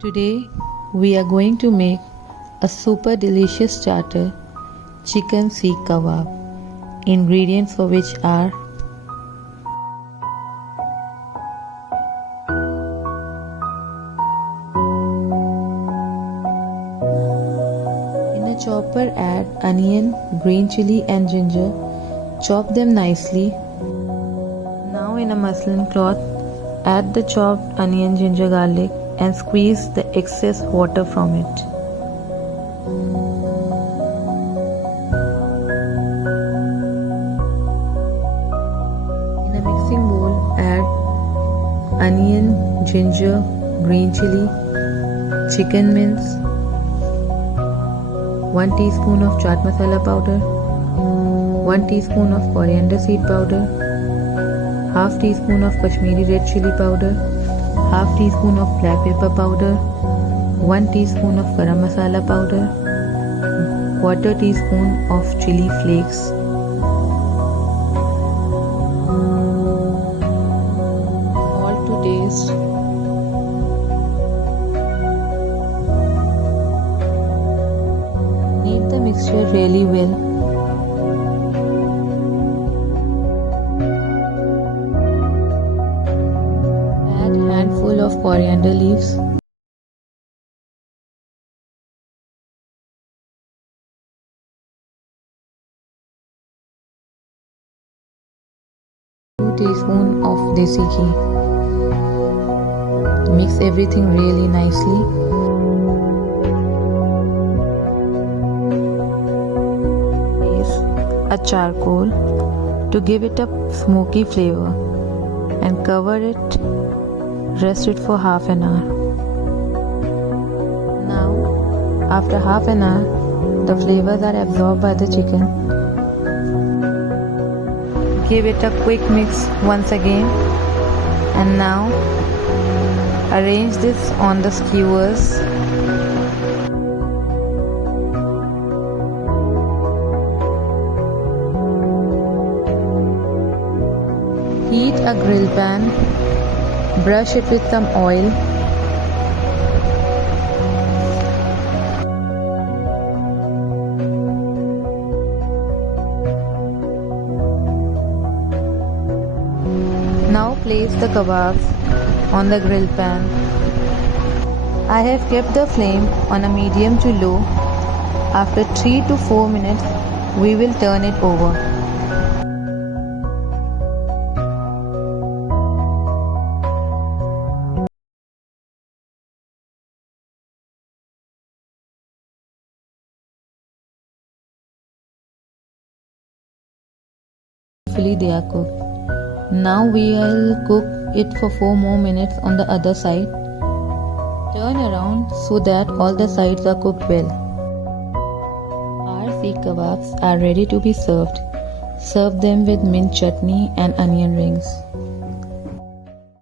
Today we are going to make a super delicious starter, chicken seekh kebab. Ingredients for which are in a chopper add onion, green chili and ginger. Chop them nicely. Now in a muslin cloth add the chopped onion, ginger, garlic and squeeze the excess water from it. In a mixing bowl add onion, ginger, green chili, chicken mince, 1 teaspoon of chaat masala powder, 1 teaspoon of coriander seed powder, half teaspoon of Kashmiri red chili powder, half teaspoon of black pepper powder, 1 teaspoon of garam masala powder, quarter teaspoon of chili flakes, salt to taste, knead the mixture really well. Handful of coriander leaves, teaspoon of desi ghee. Mix everything really nicely. Place a charcoal to give it a smoky flavor and cover it. Rest it for half an hour. Now, after half an hour, the flavors are absorbed by the chicken. Give it a quick mix once again. And now, arrange this on the skewers. Heat a grill pan. Brush it with some oil. Now place the kebabs on the grill pan. I have kept the flame on a medium to low. After 3 to 4 minutes, we will turn it over. They are cooked. Now we will cook it for 4 more minutes on the other side. Turn around so that all the sides are cooked well. Our seekh kebabs are ready to be served. Serve them with mint chutney and onion rings.